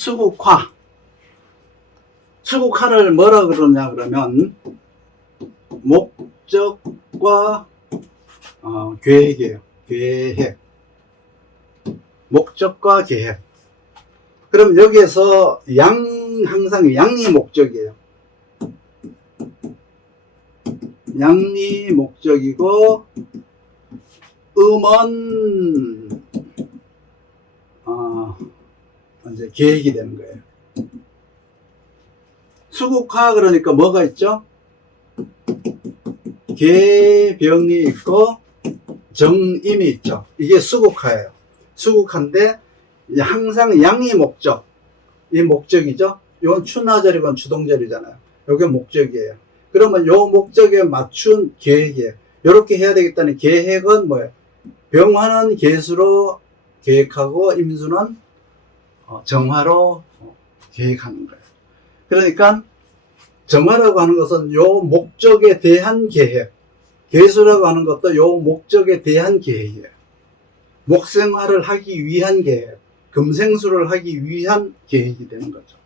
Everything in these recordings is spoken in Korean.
수국화. 수국화를 뭐라 그러냐 그러면 목적과 어, 계획이에요. 계획. 목적과 계획. 그럼 여기에서 양 항상 양이 목적이에요. 양이 목적이고 음은 어, 이제 계획이 되는 거예요. 수국화 그러니까 뭐가 있죠? 계병이 있고 정임이 있죠. 이게 수국화예요. 이제 항상 양이 목적, 이 목적이죠. 이건 추나절이건 주동절이잖아요. 이게 목적이에요. 그러면 요 목적에 맞춘 계획이에요. 이렇게 해야 되겠다는 계획은 뭐예요? 병화는 계수로 계획하고 임수는 어, 정화로 어, 계획하는 거예요. 그러니까 정화라고 하는 것은 요 목적에 대한 계획, 계수라고 하는 것도 요 목적에 대한 계획이에요. 목생화를 하기 위한 계획, 금생수를 하기 위한 계획이 되는 거죠.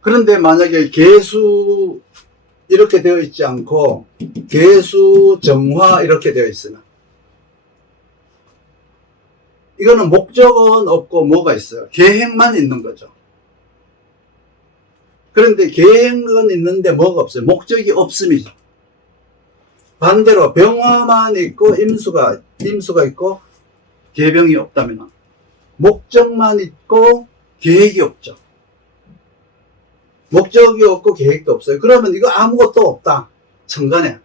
그런데 만약에 계수 이렇게 되어 있지 않고 계수 정화 이렇게 되어 있으면 이거는 목적은 없고 뭐가 있어요? 계획만 있는 거죠. 그런데 계획은 있는데 뭐가 없어요? 목적이 없음이죠. 반대로 병화만 있고 임수가 임수가 있고 계병이 없다면 목적만 있고 계획이 없죠. 목적이 없고 계획도 없어요. 그러면 이거 아무것도 없다. 천간에.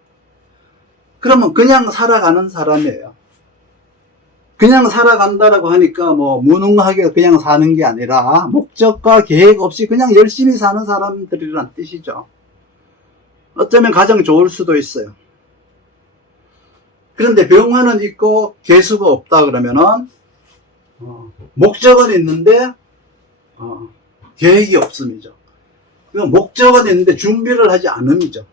그러면 그냥 살아가는 사람이에요. 그냥 살아간다라고 하니까 뭐 무능하게 그냥 사는 게 아니라 목적과 계획 없이 그냥 열심히 사는 사람들이란 뜻이죠. 어쩌면 가장 좋을 수도 있어요. 그런데 병화는 있고 개수가 없다 그러면은 어, 목적은 있는데 어, 계획이 없음이죠. 이건 목적은 있는데 준비를 하지 않음이죠.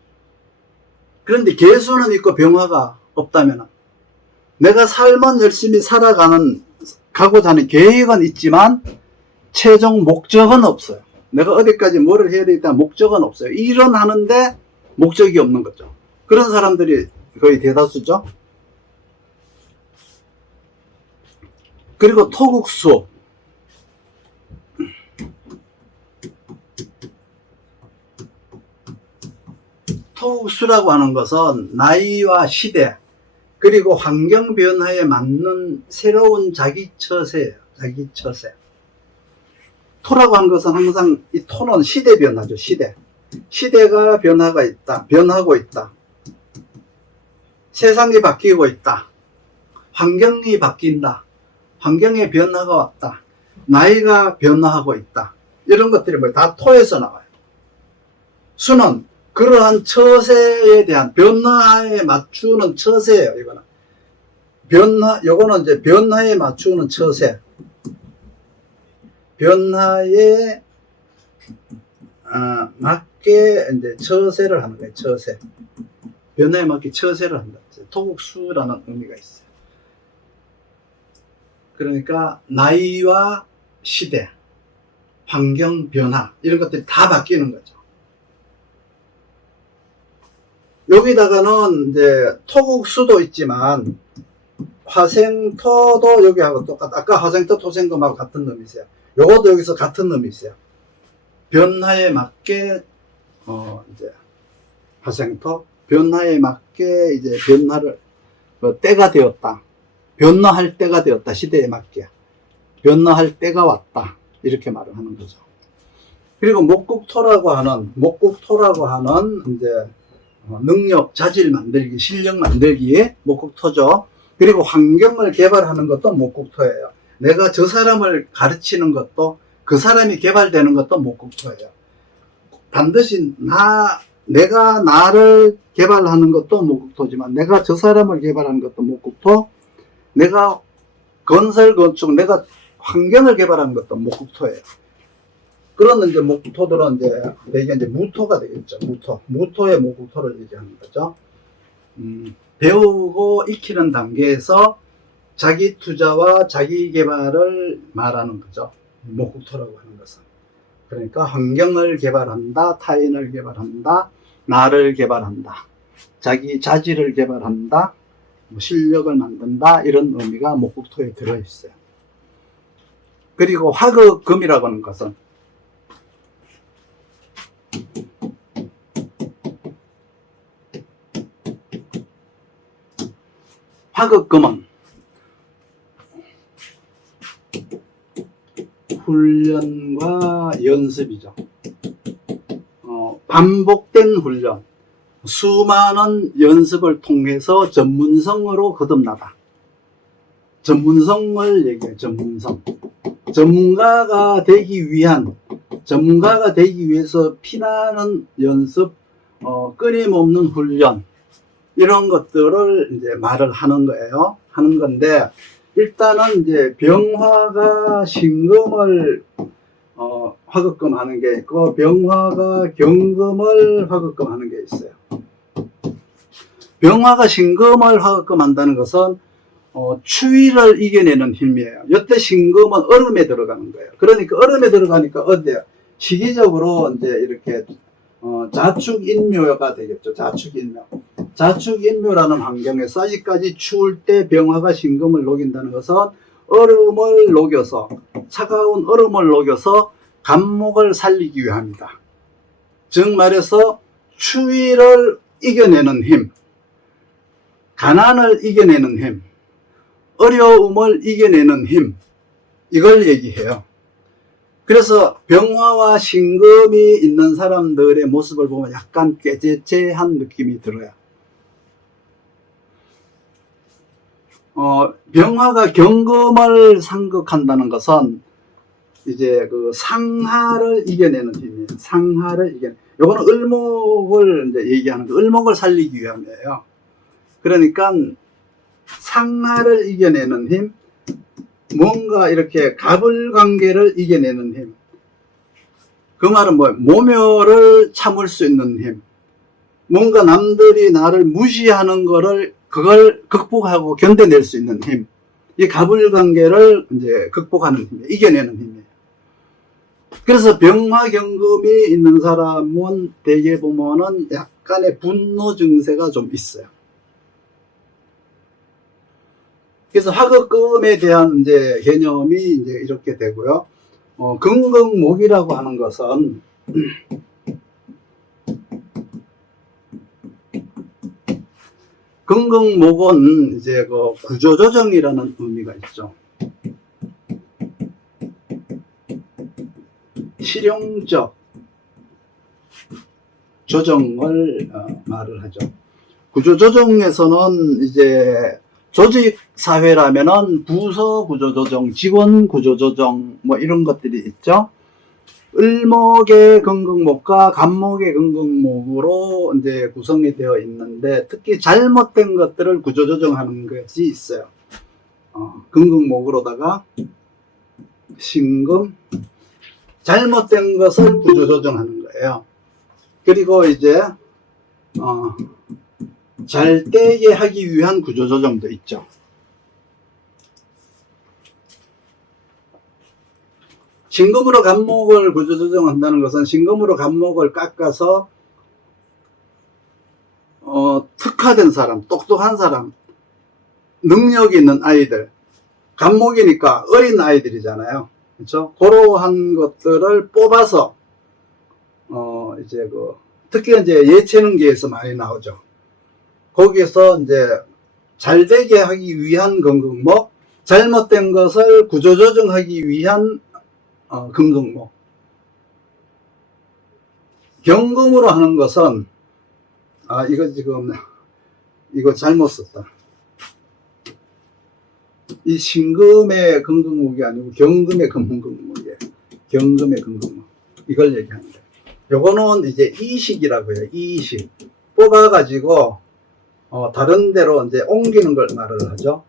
그런데 개수는 있고 병화가 없다면 내가 삶은 열심히 살아가는 가고자 하는 계획은 있지만 최종 목적은 없어요. 내가 어디까지 뭐를 해야 되겠다 목적은 없어요. 일은 하는데 목적이 없는 거죠. 그런 사람들이 거의 대다수죠. 그리고 토국수 토국 수라고 하는 것은 나이와 시대 그리고 환경 변화에 맞는 새로운 자기 처세예요. 자기 처세. 토라고 하는 것은 항상 이 토는 시대 변화죠. 시대. 시대가 변화가 있다. 변하고 있다. 세상이 바뀌고 있다. 환경이 바뀐다. 환경의 변화가 왔다. 나이가 변화하고 있다. 이런 것들이 뭐 다 토에서 나와요. 수는 그러한 처세에 대한 변화에 맞추는 처세예요, 이거는. 변화, 요거는 이제 변화에 맞추는 처세. 변화에, 어, 맞게 이제 처세를 하는 거예요, 처세. 변화에 맞게 처세를 한다. 토국수라는 의미가 있어요. 그러니까, 나이와 시대, 환경 변화, 이런 것들이 다 바뀌는 거죠. 여기다가는 이제 토국수도 있지만 화생토도 여기하고 똑같 아까 화생토 토생금하고 같은 놈이세요. 요것도 여기서 같은 놈이세요. 변화에 맞게 어 이제 화생토 변화에 맞게 이제 변화를 그 때가 되었다. 변화할 때가 되었다. 시대에 맞게 변화할 때가 왔다. 이렇게 말을 하는 거죠. 그리고 목국토라고 하는 목국토라고 하는 이제 어, 능력, 자질 만들기, 실력 만들기에 목국토죠. 그리고 환경을 개발하는 것도 목국토예요. 내가 저 사람을 가르치는 것도 그 사람이 개발되는 것도 목국토예요. 반드시 나, 내가 나를 개발하는 것도 목국토지만 내가 저 사람을 개발하는 것도 목국토, 내가 건설, 건축, 내가 환경을 개발하는 것도 목국토예요. 그런 이제 목토들은 이제 대개 이제 무토가 되겠죠. 무토. 무토의 목토를 얘기하는 거죠. 음, 배우고 익히는 단계에서 자기 투자와 자기 개발을 말하는 거죠. 목국토라고 하는 것은. 그러니까 환경을 개발한다, 타인을 개발한다, 나를 개발한다, 자기 자질을 개발한다, 뭐 실력을 만든다 이런 의미가 목국토에 들어있어요. 그리고 화극금이라고 하는 것은 화극금은 훈련과 연습이죠. 어, 반복된 훈련, 수많은 연습을 통해서 전문성으로 거듭나다. 전문성을 얘기해요, 전문성. 전문가가 되기 위한, 전문가가 되기 위해서 피나는 연습, 어, 끊임없는 훈련, 이런 것들을 이제 말을 하는 거예요. 하는 건데, 일단은 이제 병화가 신금을 어, 화급금 하는 게 있고 병화가 경금을 화급금 하는 게 있어요. 병화가 신금을 화급금 한다는 것은 어, 추위를 이겨내는 힘이에요. 이때 신금은 얼음에 들어가는 거예요. 그러니까 얼음에 들어가니까 어때요? 시기적으로 이제 이렇게 어, 자축인묘가 되겠죠. 자축인묘. 자축인묘라는 환경에서 아직까지 추울 때 병화가 신금을 녹인다는 것은 얼음을 녹여서 차가운 얼음을 녹여서 감목을 살리기 위함이다. 즉 말해서 추위를 이겨내는 힘, 가난을 이겨내는 힘, 어려움을 이겨내는 힘, 이걸 얘기해요. 그래서 병화와 신금이 있는 사람들의 모습을 보면 약간 꾀죄죄한 느낌이 들어요. 어, 병화가 경금을 상극한다는 것은 이제 그 상하를 이겨내는 힘이에요. 상하를 이겨. 요거는 을목을 이제 얘기하는 거, 을목을 살리기 위함이에요. 그러니까 상하를 이겨내는 힘, 뭔가 이렇게 갑을 관계를 이겨내는 힘. 그 말은 뭐예요? 모멸을 참을 수 있는 힘. 뭔가 남들이 나를 무시하는 거를 그걸 극복하고 견뎌낼 수 있는 힘. 이 갑을 관계를 이제 극복하는 힘, 이겨내는 힘이에요. 그래서 병화경금이 있는 사람은 대개 보면은 약간의 분노 증세가 좀 있어요. 그래서 화극금에 대한 이제 개념이 이제 이렇게 되고요. 어, 금극목이라고 하는 것은 금극목은 이제 그 구조조정이라는 의미가 있죠. 실용적 조정을 어, 말을 하죠. 구조조정에서는 이제 조직 사회라면은 부서 구조 조정, 직원 구조 조정 뭐 이런 것들이 있죠. 을목의 근극목과 간목의 근극목으로 이제 구성이 되어 있는데 특히 잘못된 것들을 구조 조정하는 것이 있어요. 어, 근극목으로다가 신금 잘못된 것을 구조 조정하는 거예요. 그리고 이제 어, 잘 되게 하기 위한 구조조정도 있죠. 신금으로 간목을 구조조정한다는 것은 신금으로 간목을 깎아서 어, 특화된 사람, 똑똑한 사람, 능력 있는 아이들, 간목이니까 어린 아이들이잖아요. 그렇죠? 그러한 것들을 뽑아서 어, 이제 그 특히 이제 예체능계에서 많이 나오죠. 거기에서 이제 잘 되게 하기 위한 근근목, 잘못된 것을 구조조정하기 위한 어, 근근목. 경금으로 하는 것은 아 이거 지금 이거 잘못 썼다. 이 신금의 근근목이 아니고 경금의 근근목이에요. 경금의 근근목. 이걸 거예요. 요거는 이제 이식이라고 해요. 이식. 뽑아가지고 어, 다른 데로 이제 옮기는 걸 말을 하죠.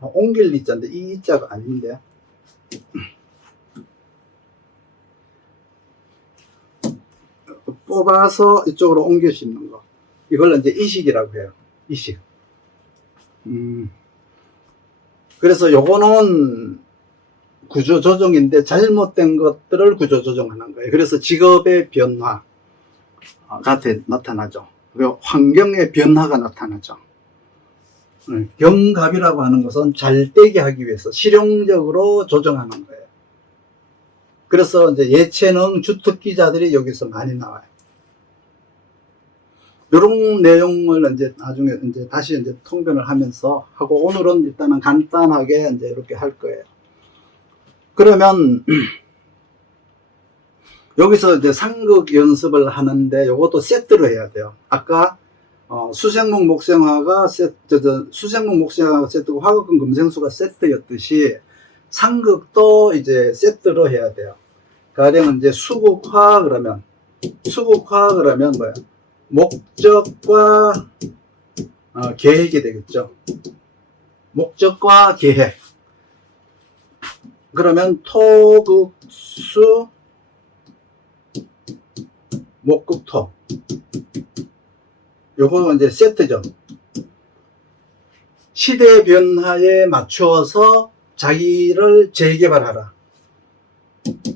어, 옮길 이자인데 이 이자가 아닌데. 뽑아서 이쪽으로 옮길 수 있는 거. 이걸 이제 이식이라고 해요. 이식. 음. 그래서 요거는 구조 조정인데 잘못된 것들을 구조 조정하는 거예요. 그래서 직업의 변화가 되- 나타나죠. 환경의 변화가 나타나죠. 네, 경갑이라고 하는 것은 잘 되게 하기 위해서 실용적으로 조정하는 거예요. 그래서 이제 예체능 주특기자들이 여기서 많이 나와요. 이런 내용을 이제 나중에 이제 다시 이제 통변을 하면서 하고 오늘은 일단은 간단하게 이제 이렇게 할 거예요. 그러면 여기서 이제 상극 연습을 하는데 이것도 세트로 해야 돼요. 아까 어, 수생목 목생화가 세트, 저, 저, 수생목 목생화가 세트고 화극근 금생수가 세트였듯이 상극도 이제 세트로 해야 돼요. 가령 이제 수국화 그러면 수국화 그러면 뭐야? 목적과 어, 계획이 되겠죠. 목적과 계획. 그러면 토국수 목국토. 요거 이제 세트죠. 시대 변화에 맞추어서 자기를 재개발하라.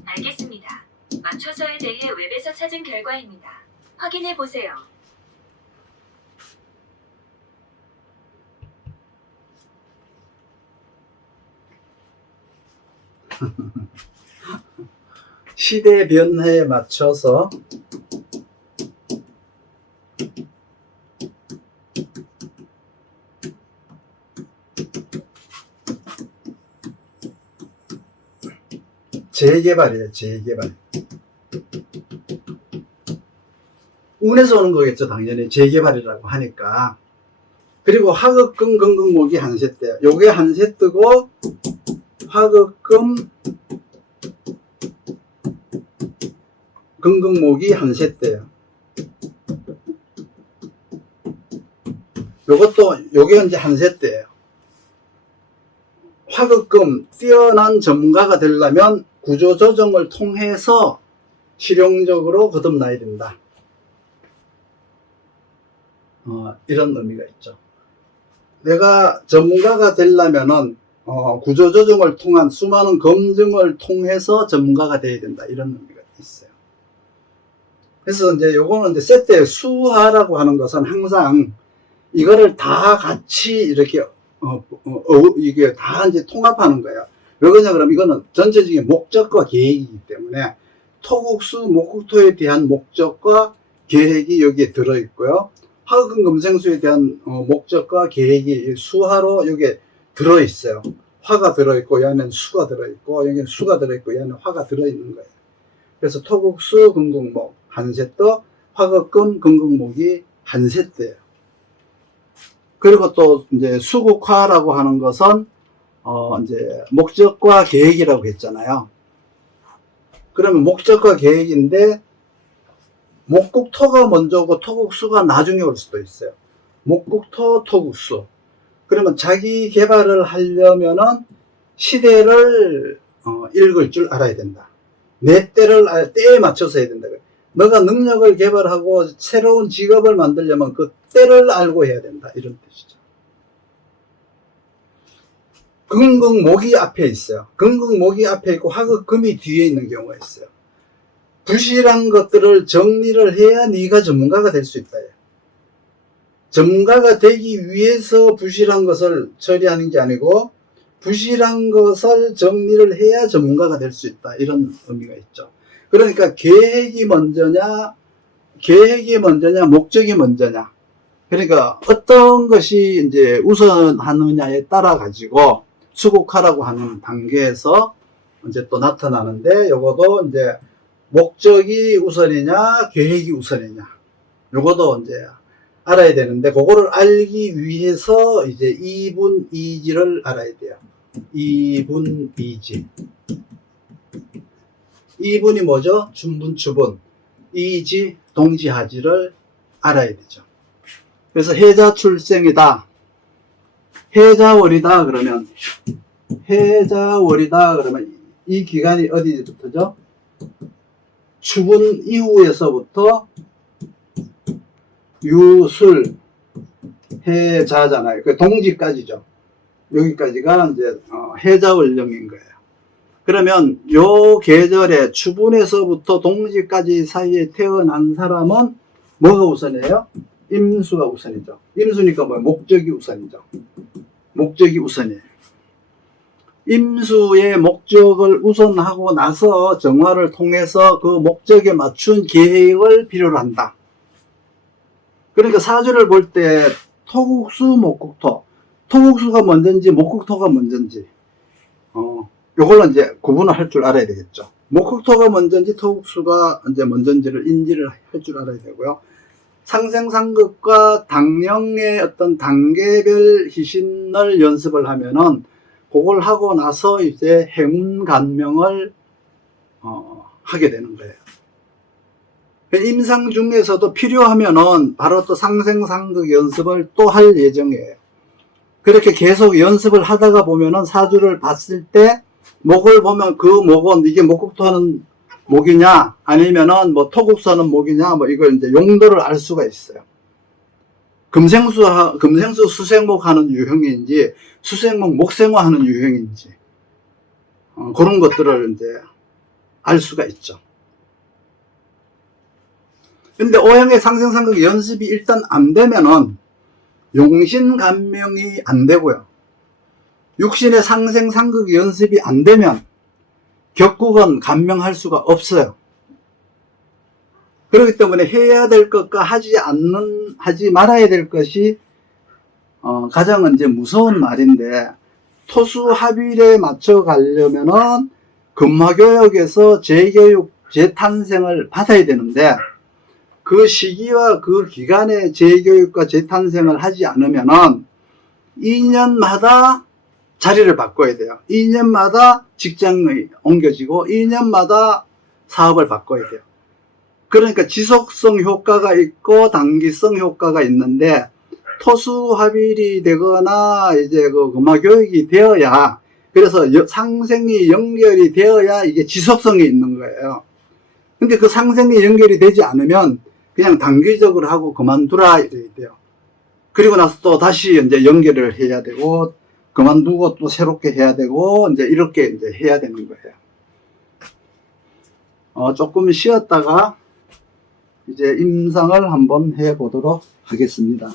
알겠습니다. 맞춰서에 대해 웹에서 찾은 결과입니다. 확인해 보세요. 시대 변화에 맞춰서 재개발이에요, 재개발. 운에서 오는 거겠죠, 당연히. 재개발이라고 하니까. 그리고 화극금, 금극목이 한 세트예요. 요게 한 세트고, 화극금, 금극목이 한 세트예요. 요것도, 요게 이제 한 세트예요. 화극금, 뛰어난 전문가가 되려면 구조 조정을 통해서 실용적으로 거듭나야 된다. 어, 이런 의미가 있죠. 내가 전문가가 되려면은 어, 구조 조정을 통한 수많은 검증을 통해서 전문가가 돼야 된다. 이런 의미가 있어요. 그래서 이제 요거는 이제 세트의 수화라고 하는 것은 항상 이거를 다 같이 이렇게 어, 어, 어, 이게 다 이제 통합하는 거예요. 왜 그러냐 그러면 이거는 전체적인 목적과 계획이기 때문에 토국수 목국토에 대한 목적과 계획이 여기에 들어있고요. 화극금 금생수에 대한 어, 목적과 계획이 수화로 여기에 들어있어요. 화가 들어있고 여기는 수가 들어있고 여기는 수가 들어있고 여기는 화가 들어있는 거예요. 그래서 토국수 금극목 한 세트, 화극금 금극목이 한 세트예요. 그리고 또 이제 수국화라고 하는 것은 어 이제 목적과 계획이라고 했잖아요. 그러면 목적과 계획인데 목국토가 먼저고 토국수가 나중에 올 수도 있어요. 목국토, 토국수. 그러면 자기 개발을 하려면은 시대를 어, 읽을 줄 알아야 된다. 내 때를 알- 때에 맞춰서 해야 된다. 너가 능력을 개발하고 새로운 직업을 만들려면 그 때를 알고 해야 된다. 이런 뜻이죠. 금극목이 앞에 있어요. 금극목이 앞에 있고 화극금이 뒤에 있는 경우가 있어요. 부실한 것들을 정리를 해야 네가 전문가가 될 수 있다. 전문가가 되기 위해서 부실한 것을 처리하는 게 아니고 부실한 것을 정리를 해야 전문가가 될 수 있다. 이런 의미가 있죠. 그러니까 계획이 먼저냐, 계획이 먼저냐, 목적이 먼저냐. 그러니까 어떤 것이 이제 우선하느냐에 따라 가지고 수국하라고 하는 단계에서 이제 또 나타나는데 요것도 이제 목적이 우선이냐, 계획이 우선이냐. 요것도 이제 알아야 되는데 그거를 알기 위해서 이제 2분 2지를 알아야 돼요. 2분 2지. 2분이 뭐죠? 춘분, 추분. 2지, 동지하지를 알아야 되죠. 그래서 해자 출생이다. 해자월이다 그러면 해자월이다 그러면 이 기간이 어디부터죠? 추분 이후에서부터 유술 해자잖아요. 그 동지까지죠. 여기까지가 이제 어, 해자월령인 거예요. 그러면 요 계절에 추분에서부터 동지까지 사이에 태어난 사람은 뭐가 우선이에요? 임수가 우선이죠. 임수니까 뭐 목적이 우선이죠. 목적이 우선이에요. 임수의 목적을 우선하고 나서 정화를 통해서 그 목적에 맞춘 계획을 필요로 한다. 그러니까 사주를 볼 때 토국수, 목국토, 토국수가 먼저인지 목국토가 먼저인지 어, 요걸로 이제 구분을 할 줄 알아야 되겠죠. 목국토가 먼저인지 토국수가 이제 먼저인지를 인지를 할 줄 알아야 되고요. 상생상극과 당령의 어떤 단계별 희신을 연습을 하면은 그걸 하고 나서 이제 행운 간명을 어, 하게 되는 거예요. 임상 중에서도 필요하면은 바로 또 상생상극 연습을 또 할 예정이에요. 그렇게 계속 연습을 하다가 보면은 사주를 봤을 때 목을 보면 그 목은 이게 목국토하는 목이냐 아니면은 뭐 토국수하는 목이냐 뭐 이걸 이제 용도를 알 수가 있어요. 금생수 금생수 수생목 하는 유형인지 수생목 목생화 하는 유형인지 어, 그런 것들을 이제 알 수가 있죠. 근데 오형의 상생상극 연습이 일단 안 되면은 용신감명이 안 되고요. 육신의 상생상극 연습이 안 되면 격국은 감명할 수가 없어요. 그렇기 때문에 해야 될 것과 하지 않는, 하지 말아야 될 것이, 어, 가장 이제 무서운 말인데, 토수 합일에 맞춰 가려면은, 금화교육에서 재교육, 재탄생을 받아야 되는데, 그 시기와 그 기간에 재교육과 재탄생을 하지 않으면은, 2년마다 자리를 바꿔야 돼요. 2년마다 직장이 옮겨지고 2년마다 사업을 바꿔야 돼요. 그러니까 지속성 효과가 있고 단기성 효과가 있는데 토수 합일이 되거나 이제 그 금화 교육이 되어야 그래서 여- 상생이 연결이 되어야 이게 지속성이 있는 거예요. 근데 그 상생이 연결이 되지 않으면 그냥 단기적으로 하고 그만두라 이래야 돼요. 그리고 나서 또 다시 이제 연결을 해야 되고 그만두고 또 새롭게 해야 되고 이제 이렇게 이제 해야 되는 거예요. 어, 조금 쉬었다가 이제 임상을 한번 해 보도록 하겠습니다.